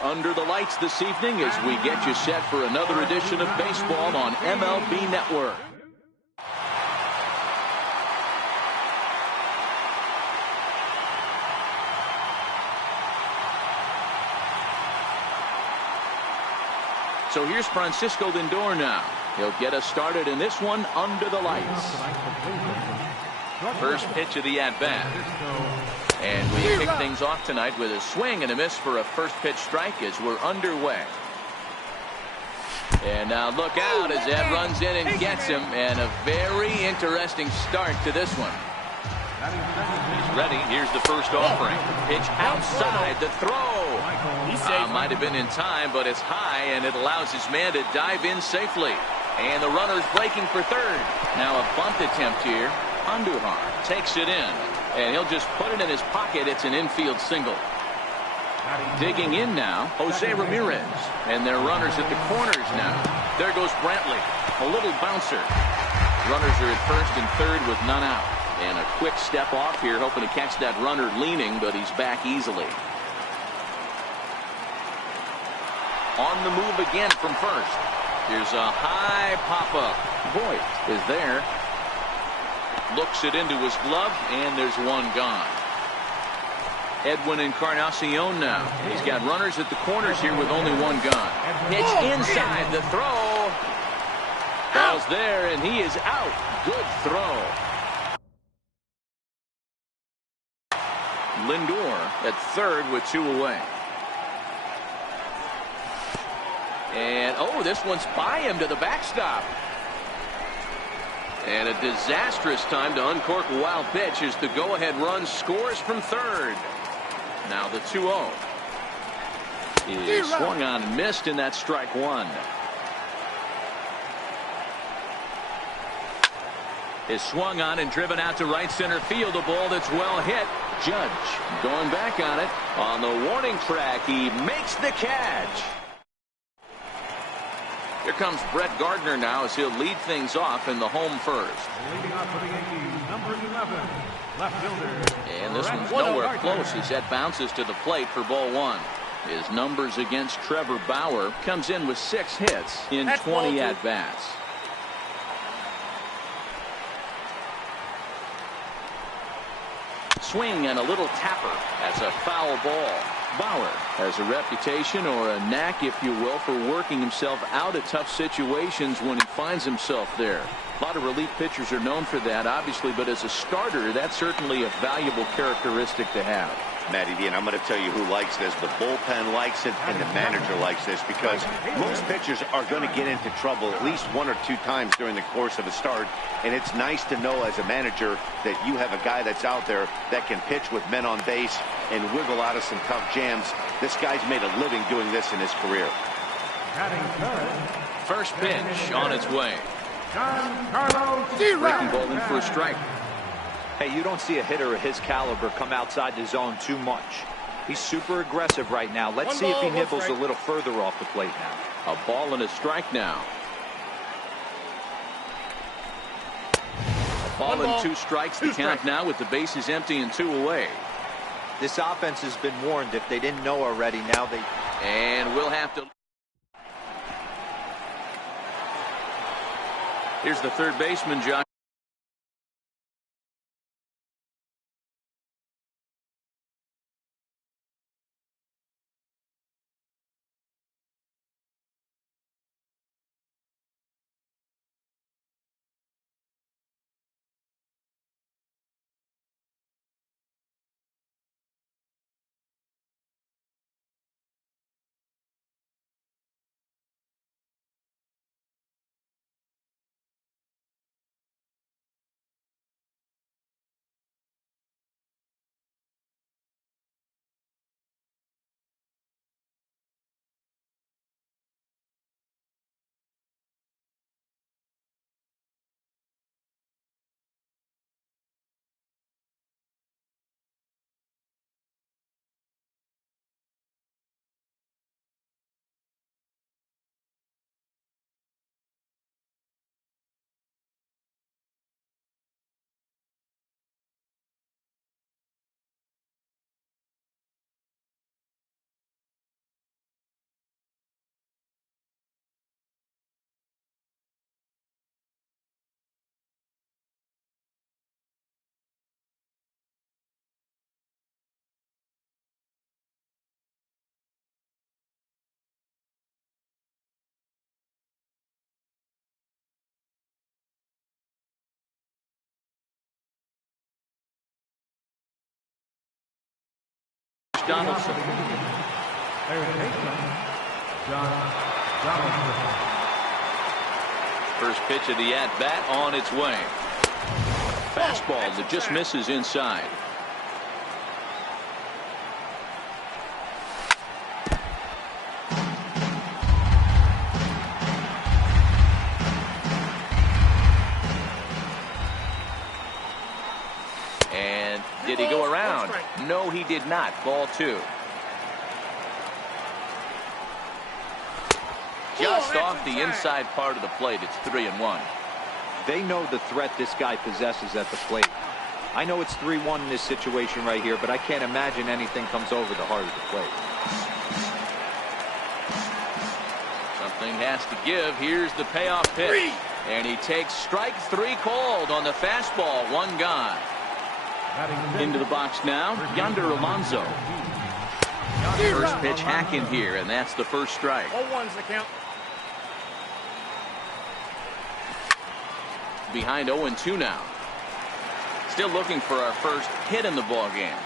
Under the lights this evening as we get you set for another edition of baseball on MLB Network. So here's Francisco Lindor now. He'll get us started in this one under the lights. First pitch of the at-bat. And we kick things off tonight with a swing and a miss for a first pitch strike as we're underway. And now look out as Ed runs in and gets him. And a very interesting start to this one. He's ready. Here's the first offering. Pitch outside the throw. Might have been in time, but it's high, and it allows his man to dive in safely. And the runner's breaking for third. Now a bunt attempt here. Andujar takes it in, and he'll just put it in his pocket. It's an infield single. Digging in now, Jose Ramirez. And their runners at the corners now. There goes Brantley. A little bouncer. Runners are at first and third with none out. And a quick step off here, hoping to catch that runner leaning, but he's back easily. On the move again from first. Here's a high pop-up. Voigt is there. Looks it into his glove, and there's one gone. Edwin Encarnacion now. He's got runners at the corners here with only one gone. Pitch inside the throw. Ball's there, and he is out. Good throw. Lindor at third with two away. And, oh, this one's by him to the backstop. And a disastrous time to uncork a wild pitch as the go-ahead run scores from third. Now the 2-0. Is swung on and missed, and that's strike one. Is swung on and driven out to right center field. A ball that's well hit. Judge going back on it. On the warning track, he makes the catch. Here comes Brett Gardner now as he'll lead things off in the home first. Leading off for the Yankees, number 11, left fielder. And this one's nowhere close as that bounces to the plate for ball one. His numbers against Trevor Bauer comes in with 6 hits in 20 at-bats. Swing and a little tapper. That's a foul ball. Bauer has a reputation, or a knack if you will, for working himself out of tough situations when he finds himself there. A lot of relief pitchers are known for that, obviously, but as a starter, that's certainly a valuable characteristic to have. Matty D, and I'm going to tell you who likes this. The bullpen likes it, and the manager likes this, because most pitchers are going to get into trouble at least 1 or 2 times during the course of a start, and it's nice to know as a manager that you have a guy that's out there that can pitch with men on base and wiggle out of some tough jams. This guy's made a living doing this in his career. First pitch on its way. Breaking ball in for a strike. Hey, you don't see a hitter of his caliber come outside the zone too much. He's super aggressive right now. Let's see if he nibbles a little further off the plate now. A ball and a strike now. A ball and 2 strikes. The count now with the bases empty and 2 away. This offense has been warned. If they didn't know already, now they... And we'll have to... Here's the third baseman, Josh. Donaldson. First pitch of the at-bat on its way. Fastball that just misses inside. And did he go around? No, he did not. Ball 2. Just off the inside part of the plate. It's 3-1. They know the threat this guy possesses at the plate. I know it's 3-1 in this situation right here, but I can't imagine anything comes over the heart of the plate. Something has to give. Here's the payoff pitch. And he takes strike 3 called on the fastball. 1 gone. Into the box now, Yonder Alonso. First pitch hacking here, and that's the first strike. 0-1's the count. Behind 0-2 now. Still looking for our first hit in the ball game.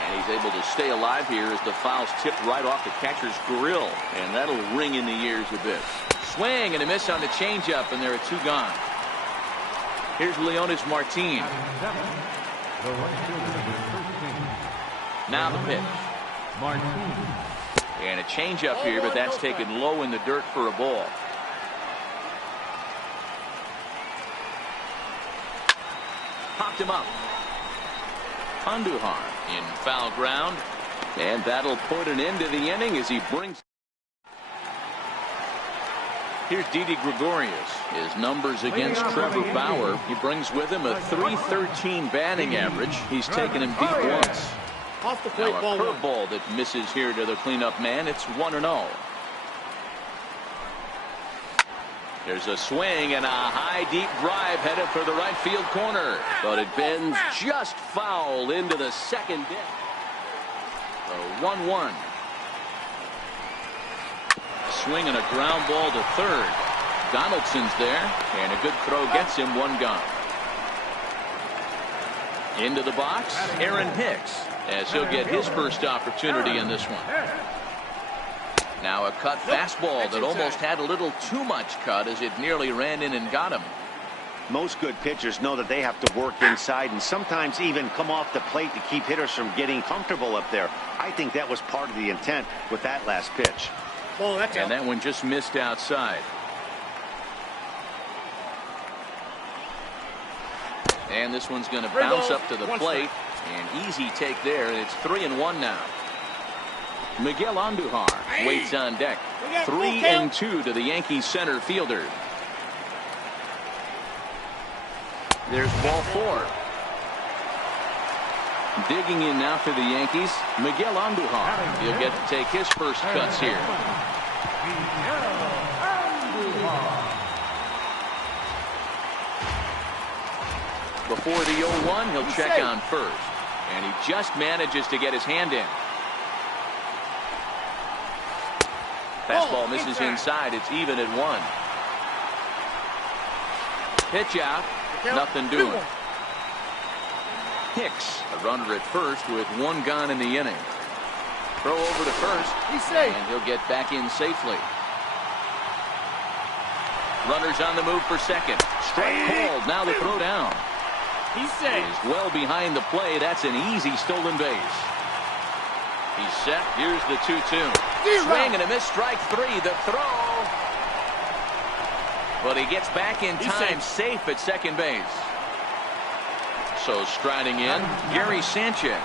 And he's able to stay alive here as the foul's tipped right off the catcher's grill, and that'll ring in the ears a bit. Swing and a miss on the changeup, and there are 2 gone. Here's Leonis Martin. Now the pitch. And a changeup here, but that's taken low in the dirt for a ball. Popped him up. Andujar in foul ground. And that'll put an end to the inning as he brings. Here's Didi Gregorius. His numbers against Trevor Bauer. He brings with him a .313 batting average. He's taken him deep once. Off the plate, now a curveball that misses here to the cleanup man. It's 1-0. There's a swing and a high deep drive headed for the right field corner, but it bends just foul into the second deck. So 1-1. Swing and a ground ball to third. Donaldson's there, and a good throw gets him 1 gone. Into the box, Aaron Hicks, as he'll get his first opportunity in this one. Now a cut fastball that almost had a little too much cut as it nearly ran in and got him. Most good pitchers know that they have to work inside and sometimes even come off the plate to keep hitters from getting comfortable up there. I think that was part of the intent with that last pitch. And that one just missed outside. And this one's going to bounce up to the plate. An easy take there, and it's 3-1 now. Miguel Andujar waits on deck. 3-2 to the Yankees center fielder. There's ball 4. Digging in now for the Yankees, Miguel Andujar. He'll get to take his first cuts here. Before the 0-1, he'll check on first. And he just manages to get his hand in. Fastball misses inside. It's even at 1. Pitch out. Nothing doing. Hicks, a runner at first with 1 gone in the inning. Throw over to first. He's safe. And he'll get back in safely. Runners on the move for second. Strike called. Now the throw down. He's safe. He's well behind the play. That's an easy stolen base. He's set. Here's the 2-2. Swing and a miss. Strike 3. The throw. But he gets back in time. Safe at second base. So striding in, Gary Sanchez.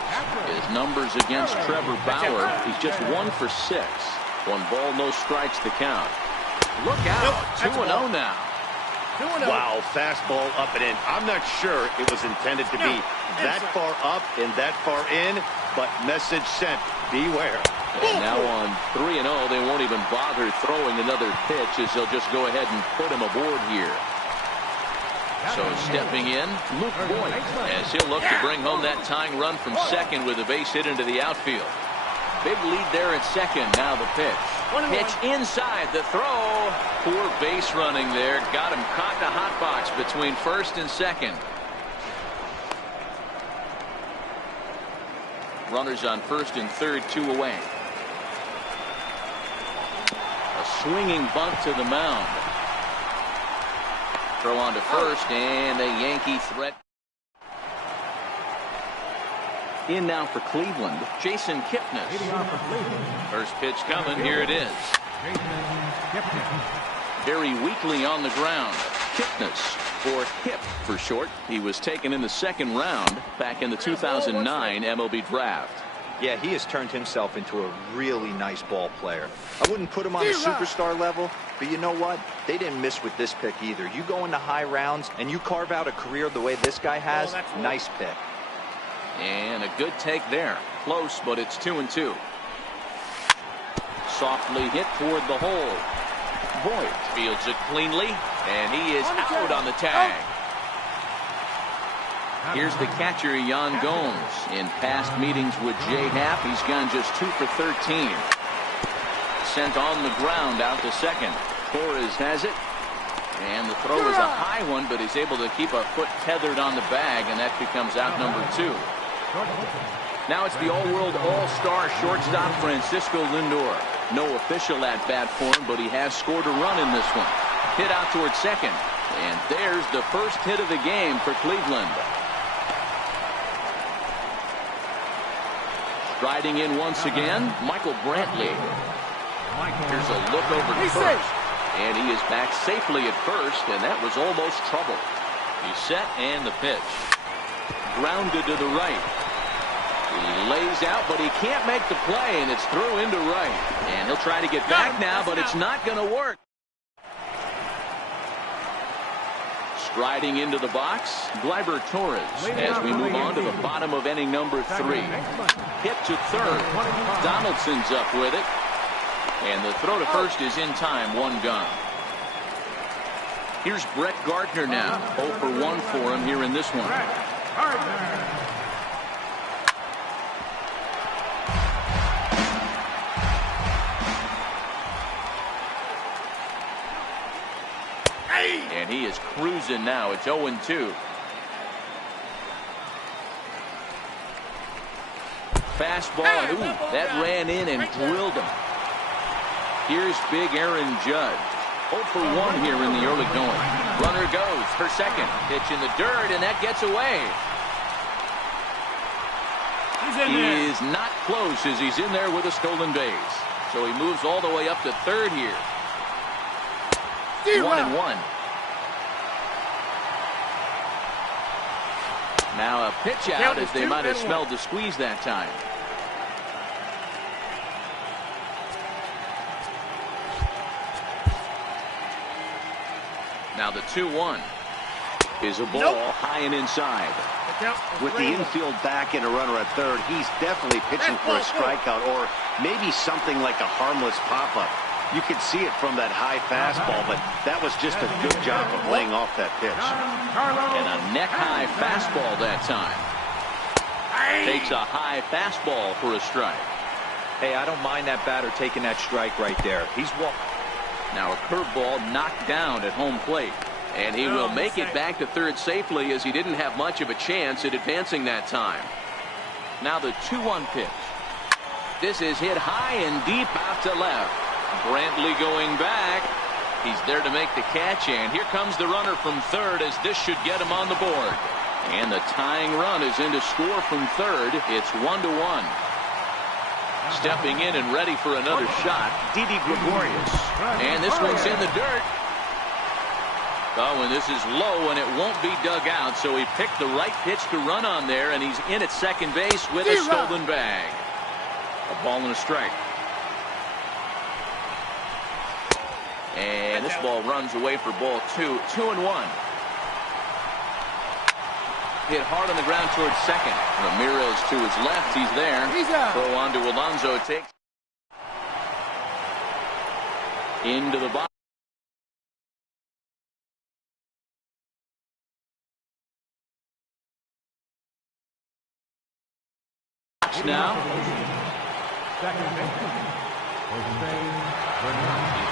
His numbers against Trevor Bauer. He's just 1 for 6. 1 ball, no strikes to count. Look out. 2-0 now. Wow, fastball up and in. I'm not sure it was intended to be that far up and that far in, but message sent. Beware. And now on 3-0, they won't even bother throwing another pitch as they'll just go ahead and put him aboard here. So stepping in, Luke Boyd, as he'll look to bring home that tying run from second with a base hit into the outfield. Big lead there at second. Now the pitch. Pitch inside. The throw. Poor base running there. Got him caught in a hot box between first and second. Runners on first and third, 2 away. A swinging bunt to the mound. Throw on to first, and the Yankee threat. In now for Cleveland, Jason Kipnis. First pitch coming, here it is. Very weakly on the ground. Kipnis, or Hip for short. He was taken in the second round back in the 2009 MLB draft. Yeah, he has turned himself into a really nice ball player. I wouldn't put him on the superstar level, but you know what? They didn't miss with this pick either. You go into high rounds and you carve out a career the way this guy has, nice pick. And a good take there. Close, but it's 2-2. Softly hit toward the hole. Voigt fields it cleanly, and he is out on the tag. Here's the catcher, Yan Gomes. In past meetings with Jay Happ, he's gone just 2 for 13. Sent on the ground out to second. Torres has it. And the throw is a high one, but he's able to keep a foot tethered on the bag, and that becomes out number 2. Now it's the all-world all-star shortstop Francisco Lindor. No official at-bat for him, but he has scored a run in this one. Hit out towards second. And there's the first hit of the game for Cleveland. Striding in once again, Michael Brantley. Here's a look over to first. And he is back safely at first, and that was almost trouble. He's set, and the pitch. Grounded to the right. He lays out, but he can't make the play, and it's through into right. And he'll try to get back now, but it's not going to work. Striding into the box, Gleyber Torres, as we move on to the bottom of inning number 3. Hit to third. Donaldson's up with it. And the throw to first is in time, 1 gone. Here's Brett Gardner now. 0 for 1 for him here in this one. And he is cruising now. It's 0-2. Fastball, and that ran in and drilled him. Here's big Aaron Judge. 0 for 1 here in the early going. Runner goes for second. Pitch in the dirt, and that gets away. He is not close as he's in there with a stolen base. So he moves all the way up to third here. 1-1. Now a pitch out as they might have smelled the squeeze that time. Now the 2-1 is a ball high and inside. With the infield back and a runner at third, he's definitely pitching for a strikeout or maybe something like a harmless pop-up. You could see it from that high fastball, but that was just a good job of laying off that pitch. And a neck-high fastball that time. Takes a high fastball for a strike. Hey, I don't mind that batter taking that strike right there. He's walking. Now a curveball knocked down at home plate. And he will make it back to third safely as he didn't have much of a chance at advancing that time. Now the 2-1 pitch. This is hit high and deep out to left. Brantley going back. He's there to make the catch, and here comes the runner from third as this should get him on the board. And the tying run is in to score from third. It's 1-1. Stepping in and ready for another shot, Didi Gregorius. And this one's in the dirt. Oh, and this is low, and it won't be dug out, so he picked the right pitch to run on there, and he's in at second base with a stolen bag. A ball and a strike. And this ball runs away for ball 2. 2-1. Hit hard on the ground towards second. Ramirez to his left. He's there. Throw on to Alonso. Takes into the box. Now he's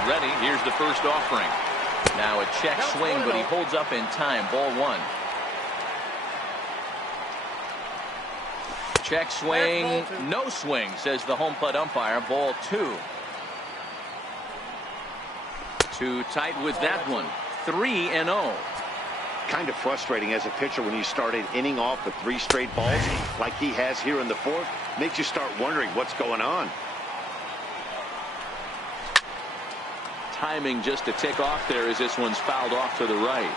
ready. Here's the first offering. Now a check swing, but he holds up in time. Ball 1. Check swing, no swing, says the home plate umpire. Ball 2. Too tight with that one. 3-0. Kind of frustrating as a pitcher when you start an inning off with 3 straight balls like he has here in the 4th. Makes you start wondering what's going on. Timing just to tick off there as this one's fouled off to the right.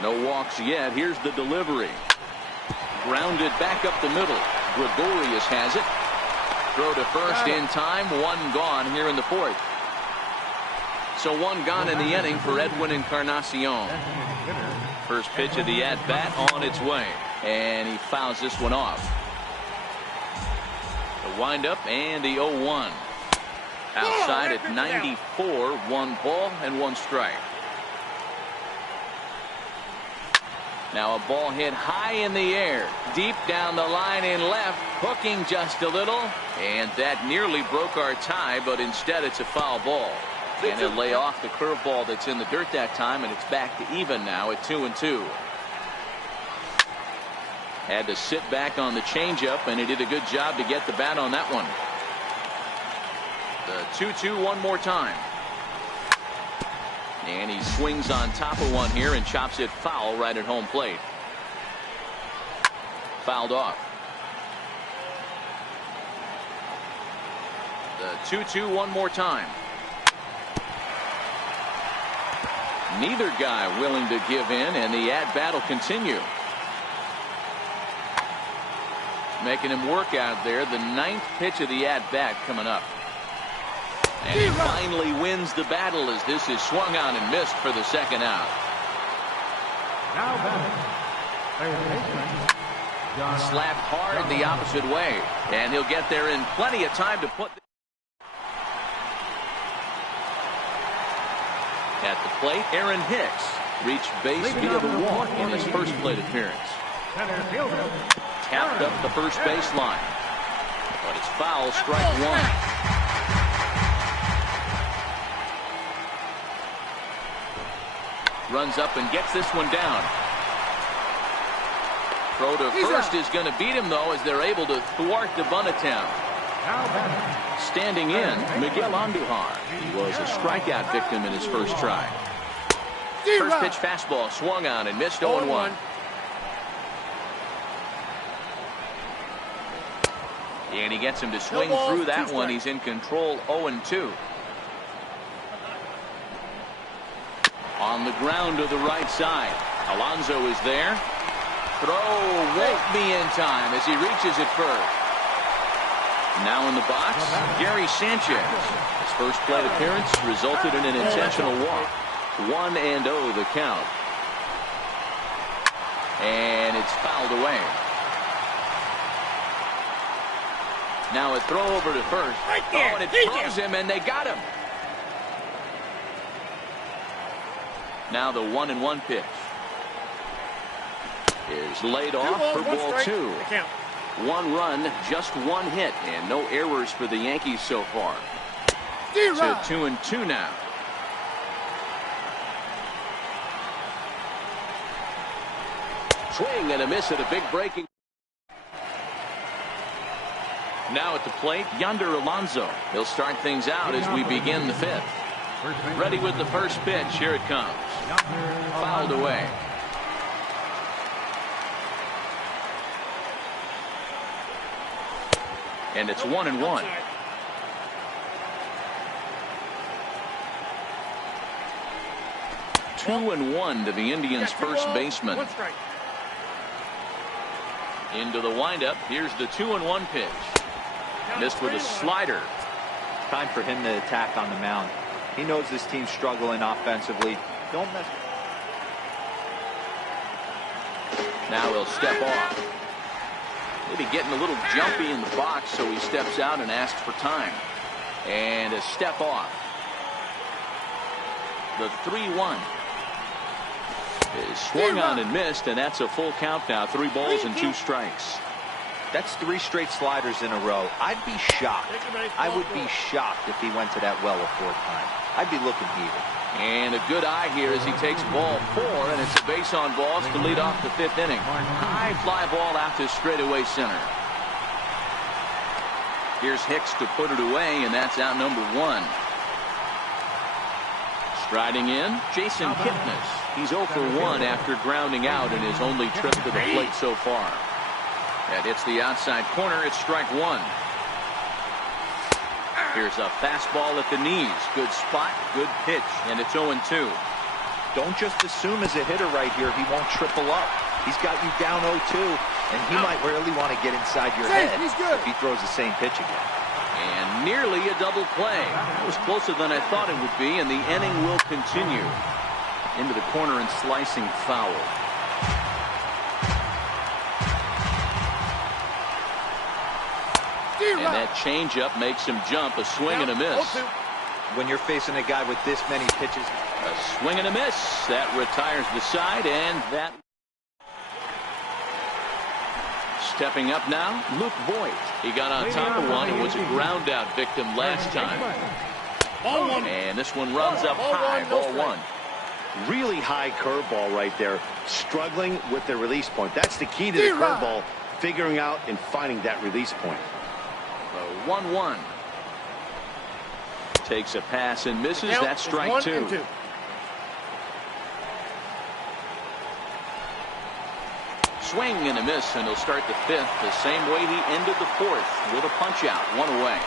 No walks yet. Here's the delivery. Grounded back up the middle. Gregorius has it. Throw to first in time. 1 gone here in the 4th. So 1 gone in the inning for Edwin Encarnacion. First pitch of the at-bat on its way. And he fouls this one off. The windup and the 0-1. Outside at 94. 1 ball and 1 strike. Now a ball hit high in the air, deep down the line in left, hooking just a little, and that nearly broke our tie, but instead it's a foul ball. And he'll lay off the curveball that's in the dirt that time, and it's back to even now at 2-2. Had to sit back on the changeup, and he did a good job to get the bat on that one. The 2-2 one more time. And he swings on top of one here and chops it foul right at home plate. Fouled off. The 2-2 one more time. Neither guy willing to give in, and the at-bat will continue. Making him work out there. The 9th pitch of the at-bat coming up. And he finally wins the battle as this is swung on and missed for the 2nd out. Now batting, third baseman, Slapped hard the opposite way, and he'll get there in plenty of time to put. At the plate, Aaron Hicks reached base via the walk in his first plate appearance. center fielder, Tapped up the first baseline, but it's foul, strike 1. Runs up and gets this one down. Throw to first is going to beat him, though, as they're able to thwart the bunt attempt. now batting, Standing in, Miguel Andujar. He was a strikeout victim in his first try. First pitch fastball swung on and missed 0-1. And he gets him to swing through that one. He's in control, 0-2. On the ground to the right side. Alonso is there. Throw won't be in time as he reaches it first. Now in the box, Gary Sanchez. His first plate appearance resulted in an intentional walk. 1-0 the count. And it's fouled away. Now a throw over to first. Oh, and it throws him, and they got him. Now the 1-1 pitch is laid off for ball 2. 1 run, just 1 hit, and no errors for the Yankees so far. To 2-2 now. Swing and a miss at a big breaking. Now at the plate, Yonder Alonso. He'll start things out as we begin the 5th. Ready with the first pitch. Here it comes. Fouled away. And it's 1-1. Two and one to the Indians' first baseman. Into the windup. Here's the 2-1 pitch. Missed with a slider. Time for him to attack on the mound. He knows this team's struggling offensively. Don't mess. Now he'll step off. Maybe getting a little jumpy in the box, so he steps out and asks for time. And a step off. The 3-1 is swung on and missed, and that's a full count now. 3 balls and 2 strikes. That's 3 straight sliders in a row. I'd be shocked. I would be shocked if he went to that well a 4th time. I'd be looking heated. And a good eye here as he takes ball 4, and it's a base on balls to lead off the 5th inning. High fly ball out to straightaway center. Here's Hicks to put it away, and that's out number 1. Striding in, Jason Kipnis. He's 0 for 1 after grounding out in his only trip to the plate so far. That hits the outside corner. It's strike 1. Here's a fastball at the knees. Good spot, good pitch, and it's 0-2. Don't just assume as a hitter right here he won't triple up. He's got you down 0-2, and he might really want to get inside your head if he throws the same pitch again. And nearly a double play. That was closer than I thought it would be, and the inning will continue. Into the corner and slicing foul. And that changeup makes him jump. A swing and a miss. When you're facing a guy with this many pitches. A swing and a miss. That retires the side, and that. Stepping up now, Luke Voigt. He got on top of one and was a ground out victim last time. And this one runs up high, ball 1. Really high curveball right there. Struggling with the release point. That's the key to the curveball. Figuring out and finding that release point. 1-1. Takes a pass and misses. That's strike 2. Swing and a miss, and he'll start the 5th the same way he ended the 4th with a punch out, 1 away.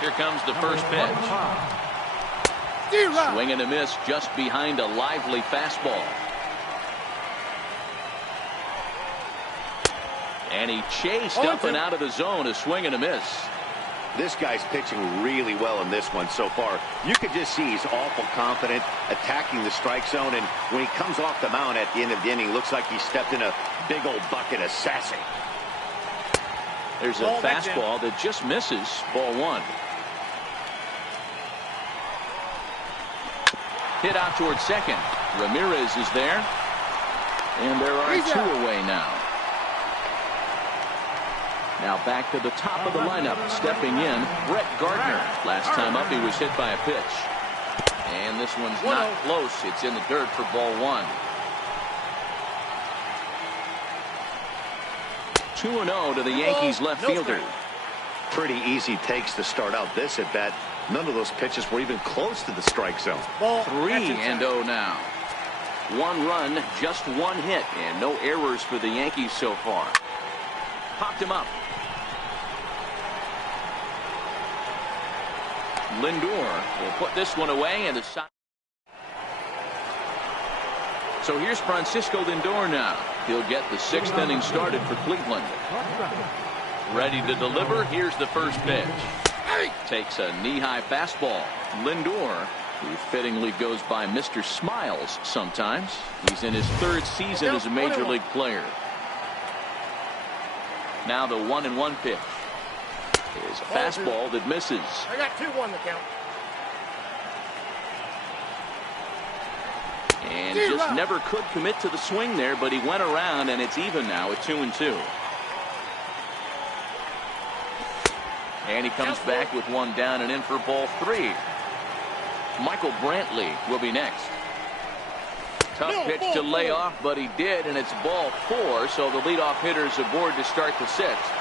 Here comes the first pitch. Swing and a miss just behind a lively fastball. And he chased up and out of the zone. A swing and a miss. This guy's pitching really well in this one so far. You could just see he's awful confident attacking the strike zone, and when he comes off the mound at the end of the inning, looks like he stepped in a big old bucket of sassy. There's a fastball that just misses, ball 1. Hit out towards second. Ramirez is there, and there are 2 away now. Now back to the top of the lineup, stepping in, Brett Gardner. Last time up, he was hit by a pitch. And this one's not close. It's in the dirt for ball 1. 2-0 to the Yankees left fielder. Pretty easy takes to start out this at bat. None of those pitches were even close to the strike zone. 3-0 now. 1 run, just 1 hit, and no errors for the Yankees so far. Popped him up. Lindor will put this one away, and the side. So here's Francisco Lindor now. He'll get the 6th inning started for Cleveland. Ready to deliver. Here's the first pitch. Takes a knee-high fastball. Lindor, who fittingly goes by Mr. Smiles sometimes. He's in his 3rd season as a major league player. Now the 1-1 pitch is a fastball that misses. I got 2-1 the count. And just never could commit to the swing there, but he went around, and it's even now at 2-2. And he comes back with 1 down and in for ball 3. Michael Brantley will be next. Tough pitch to lay off, but he did, and it's ball 4, so the leadoff hitter is aboard to start the 6th.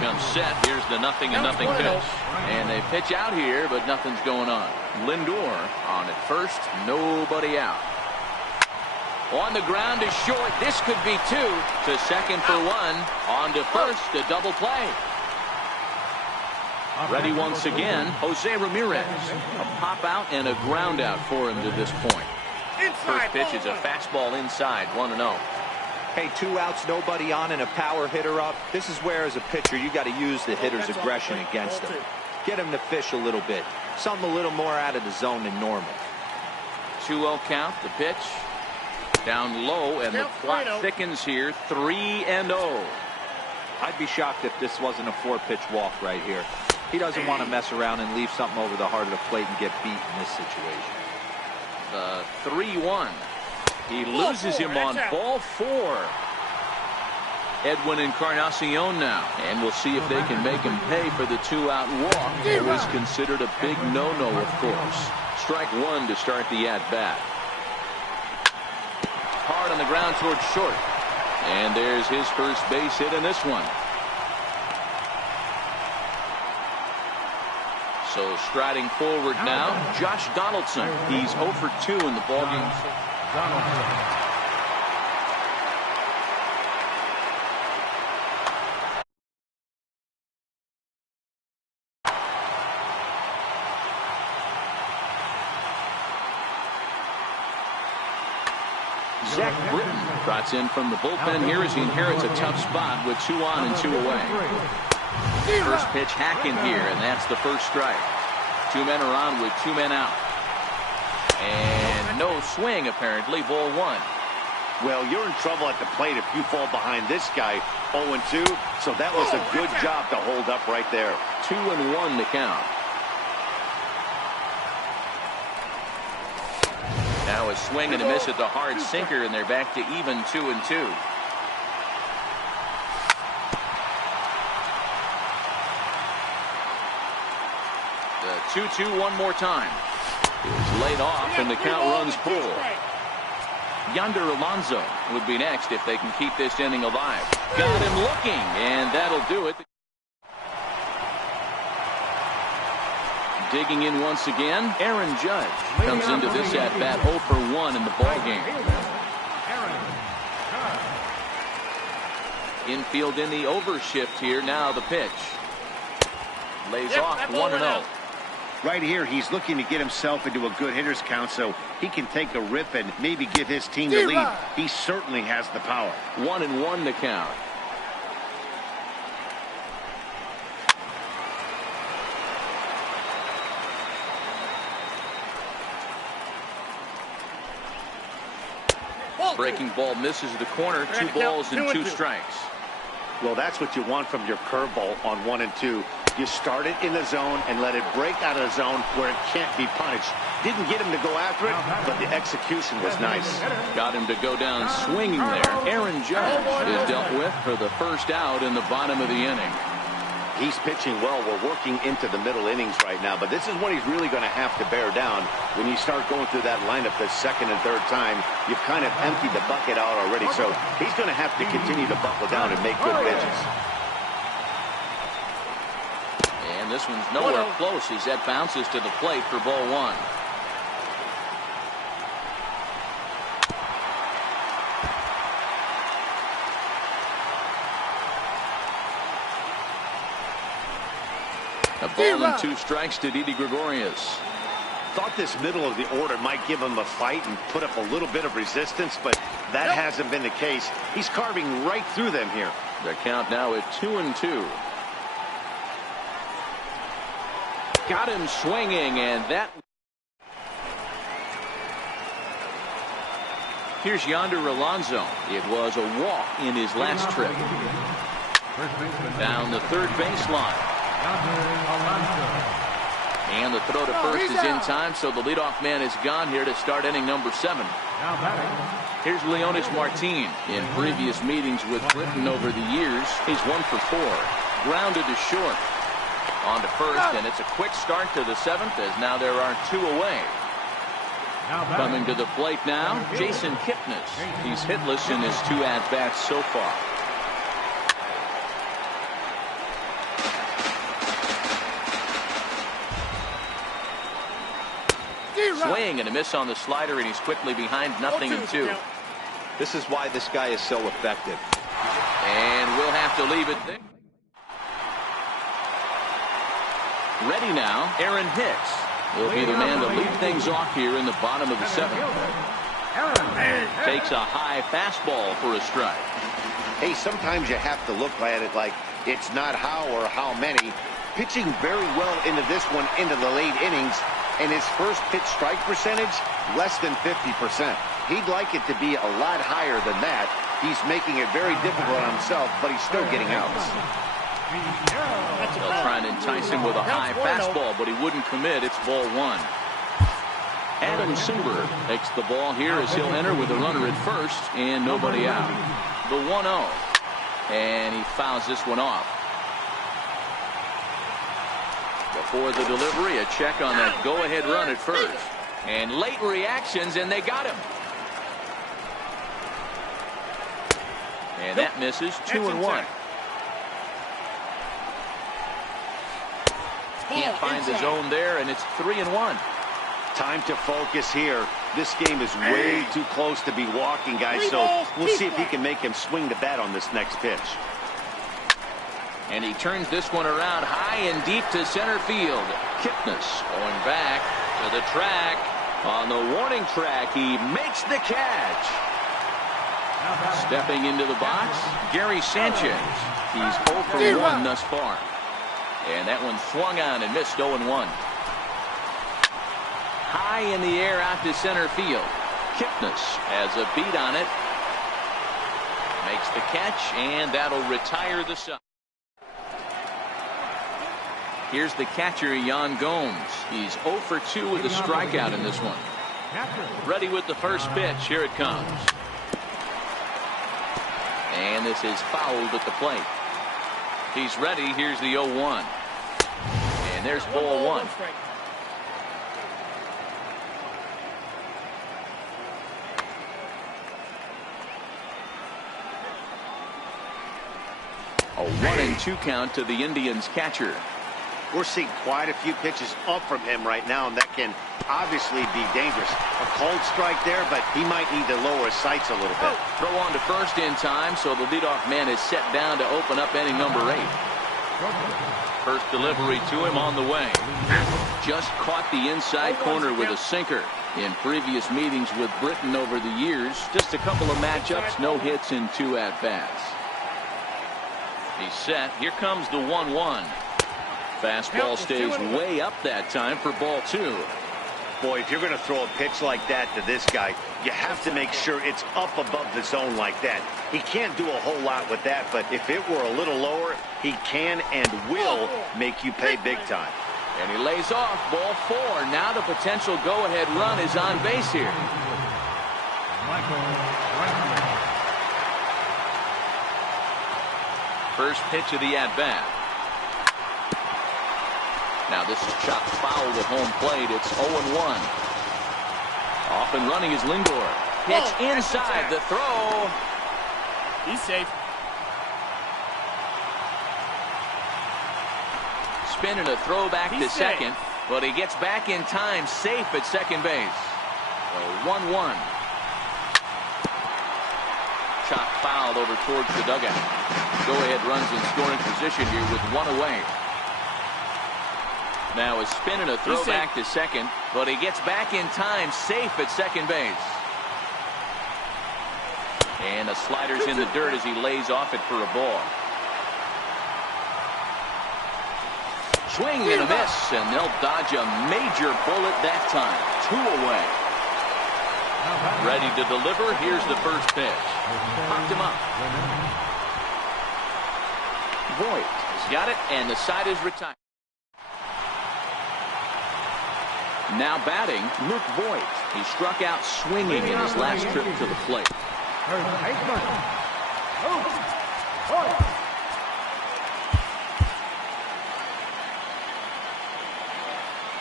Comes set. Here's the 0-0 pitch. And they pitch out here, but nothing's going on. Lindor on at first, nobody out. On the ground is short. This could be 2. To second for 1. On to first, a double play. Ready once again, Jose Ramirez. A pop out and a ground out for him to this point. First pitch is a fastball inside, 1-0. Hey, 2 outs, nobody on, and a power hitter up. This is where, as a pitcher, you got to use the hitter's aggression against him. Get him to fish a little bit. Something a little more out of the zone than normal. 2-0 count, the pitch. Down low, and the clock thickens here, 3-0. I'd be shocked if this wasn't a 4-pitch walk right here. He doesn't want to mess around and leave something over the heart of the plate and get beat in this situation. The 3-1. He loses him on ball 4. Edwin Encarnacion now. And we'll see if they can make him pay for the 2-out walk. It was considered a big no-no, of course. Strike one to start the at-bat. Hard on the ground towards short. And there's his first base hit in this one. So striding forward now, Josh Donaldson. He's 0 for 2 in the ballgame. Zach Britton trots in from the bullpen here as he inherits a tough spot with 2 on and 2 away. First pitch hacking here, and that's the first strike. 2 men are on with 2 men out. And no swing, apparently. Ball 1. Well, you're in trouble at the plate if you fall behind this guy 0-2. So that was a good job to hold up right there. 2-1 to count. Now a swing and a miss at the hard sinker, and they're back to even 2-2. The 2-2 one more time. Is laid off, and the count runs full. Yonder Alonso would be next if they can keep this inning alive. Got him looking, and that'll do it. Digging in once again, Aaron Judge comes into this at-bat 0 for 1 in the ballgame. Infield in the overshift here. Now the pitch. Lays off 1-0. Right here, he's looking to get himself into a good hitter's count so he can take a rip and maybe give his team the lead. He certainly has the power. 1-1 to count. Breaking ball misses the corner. 2 balls and 2 strikes. Well, that's what you want from your curveball on 1 and 2. You start it in the zone and let it break out of the zone where it can't be punished. Didn't get him to go after it, but the execution was nice. Got him to go down swinging there. Aaron Judge is dealt with for the first out in the bottom of the inning. He's pitching well. We're working into the middle innings right now, but this is when he's really going to have to bear down. When you start going through that lineup the second and third time, you've kind of emptied the bucket out already, so he's going to have to continue to buckle down and make good pitches. And this one's nowhere close as that bounces to the plate for ball 1. A ball and 2 strikes to Didi Gregorius. Thought this middle of the order might give him a fight and put up a little bit of resistance, but that hasn't been the case. He's carving right through them here. The count now at 2-2. Got him swinging, and that. Here's Yonder Alonso. It was a walk in his last trip. Down the third baseline. And the throw to first is in time, so the leadoff man is gone here to start inning number 7. Here's Leonis Martin. In previous meetings with Britton over the years, he's 1 for 4. Grounded to short. On to first, and it's a quick start to the 7th, as now there are 2 away. Coming to the plate now, Jason Kipnis. He's hitless in his 2 at-bats so far. Swing and a miss on the slider, and he's quickly behind 0-2. This is why this guy is so effective. And we'll have to leave it there. Ready now, Aaron Hicks will be the man to lead things off here in the bottom of the 7th. Takes a high fastball for a strike. Hey, sometimes you have to look at it like it's not how or how many. Pitching very well into this one, into the late innings, and his first pitch strike percentage, less than 50%. He'd like it to be a lot higher than that. He's making it very difficult on himself, but he's still getting outs. They'll try and entice him with a high fastball, but he wouldn't commit. It's ball 1. Adam Simber takes the ball here as he'll enter with a runner at first and nobody out. The 1-0. And he fouls this one off. Before the delivery, a check on that go-ahead run at first. And late reactions, and they got him. And that misses. 2-1. Can't find the zone there, and it's 3-1. Time to focus here. This game is way too close to be walking, guys, so we'll see if he can make him swing the bat on this next pitch. And he turns this one around high and deep to center field. Kipnis going back to the track. On the warning track, he makes the catch. Stepping into the box, Gary Sanchez. He's 0 for 1 thus far. And that one swung on and missed. 0-1. High in the air out to center field. Kipnis has a beat on it. Makes the catch, and that'll retire the side. Here's the catcher, Yan Gomes. He's 0 for 2 with a strikeout in this one. Ready with the first pitch. Here it comes. And this is fouled at the plate. He's ready. Here's the 0-1. And there's ball 1. A 1-2 count to the Indians catcher. We're seeing quite a few pitches up from him right now, and that can obviously be dangerous. A cold strike there, but he might need to lower his sights a little bit. Throw on to first in time, so the leadoff man is set down to open up inning number 8. First delivery to him on the way. Just caught the inside corner with a sinker. In previous meetings with Britton over the years, just a couple of matchups, no hits in 2 at-bats. He's set. Here comes the 1-1. Fastball stays way up that time for ball 2. Boy, if you're going to throw a pitch like that to this guy, you have to make sure it's up above the zone like that. He can't do a whole lot with that, but if it were a little lower, he can and will make you pay big time. And he lays off. Ball 4. Now the potential go-ahead run is on base here. First pitch of the at-bat. Now this is chopped foul at home plate. It's 0-1. Off and running is Lindor. Pitch inside the throw. He's safe. Spin and a throw back to second, but he gets back in time, safe at second base. So 1-1. Chopped foul over towards the dugout. Go-ahead runs in scoring position here with 1 away. Now a spin and a throw back to second, but he gets back in time, safe at second base. And the slider's in the dirt as he lays off it for a ball. Swing and a miss, and they'll dodge a major bullet that time. 2 away. Ready to deliver. Here's the first pitch. Popped him up. Voigt has got it, and the side is retired. Now batting, Luke Voigt. He struck out swinging in his last trip to the plate.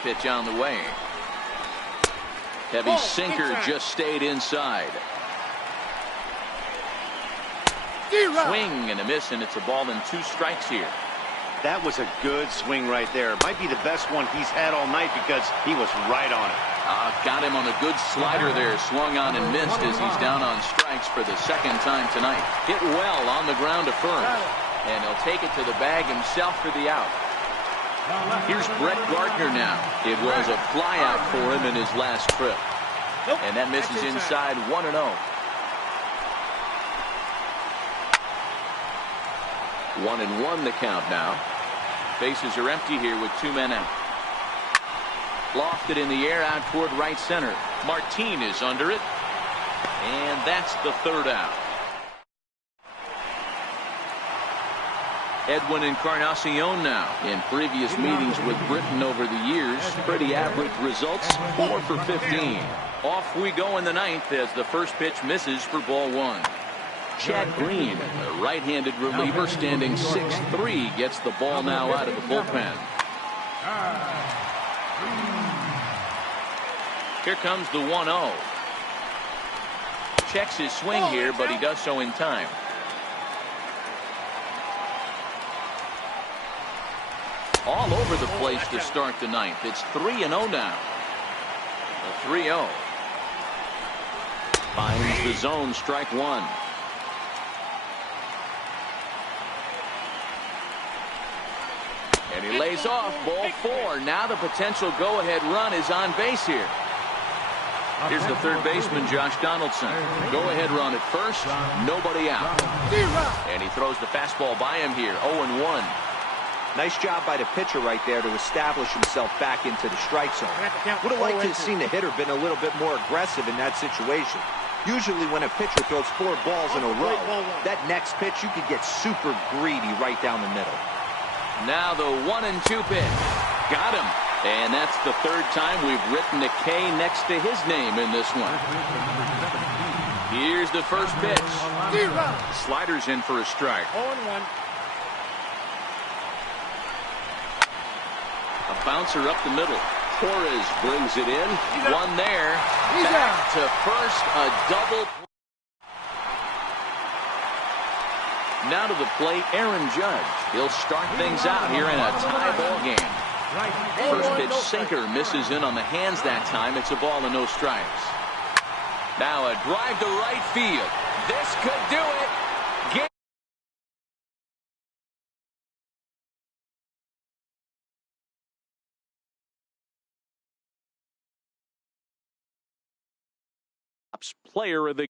Pitch on the way. Heavy sinker just stayed inside. Swing and a miss, and it's a ball and 2 strikes here. That was a good swing right there. Might be the best one he's had all night because he was right on it. Got him on a good slider there. Swung on and missed as he's down on strikes for the 2nd time tonight. Hit well on the ground to first. And he'll take it to the bag himself for the out. Here's Brett Gardner now. It was a fly out for him in his last trip. And that misses inside. 1-0. 1-1 the count now. Bases are empty here with 2 men out. Lofted in the air out toward right center. Martin is under it. And that's the 3rd out. Edwin Encarnacion now. In previous meetings with Britton over the years, pretty average results, 4 for 15. Off we go in the 9th as the first pitch misses for ball 1. Chad Green, a right-handed reliever standing 6'3", gets the ball now out of the bullpen. Here comes the 1-0. Checks his swing here, but he does so in time. All over the place to start the ninth. It's 3-0 now. A 3-0. Finds the zone, strike one. And he lays off, ball four. Now the potential go-ahead run is on base here. Here's the third baseman, Josh Donaldson. Go-ahead run at first, nobody out. And he throws the fastball by him here, 0-1. Nice job by the pitcher right there to establish himself back into the strike zone. Would have liked to have seen the hitter been a little bit more aggressive in that situation. Usually when a pitcher throws 4 balls in a row, that next pitch you could get super greedy right down the middle. Now the 1-2 pitch. Got him. And that's the third time we've written a K next to his name in this one. Here's the first pitch. Slider's in for a strike. 0-1. A bouncer up the middle. Torres brings it in. One there. Back to first. A double. Now to the plate, Aaron Judge. He'll start things out here in a tie ball game. First pitch sinker misses in on the hands that time. It's a ball and no strikes. Now a drive to right field. This could do it. Player of the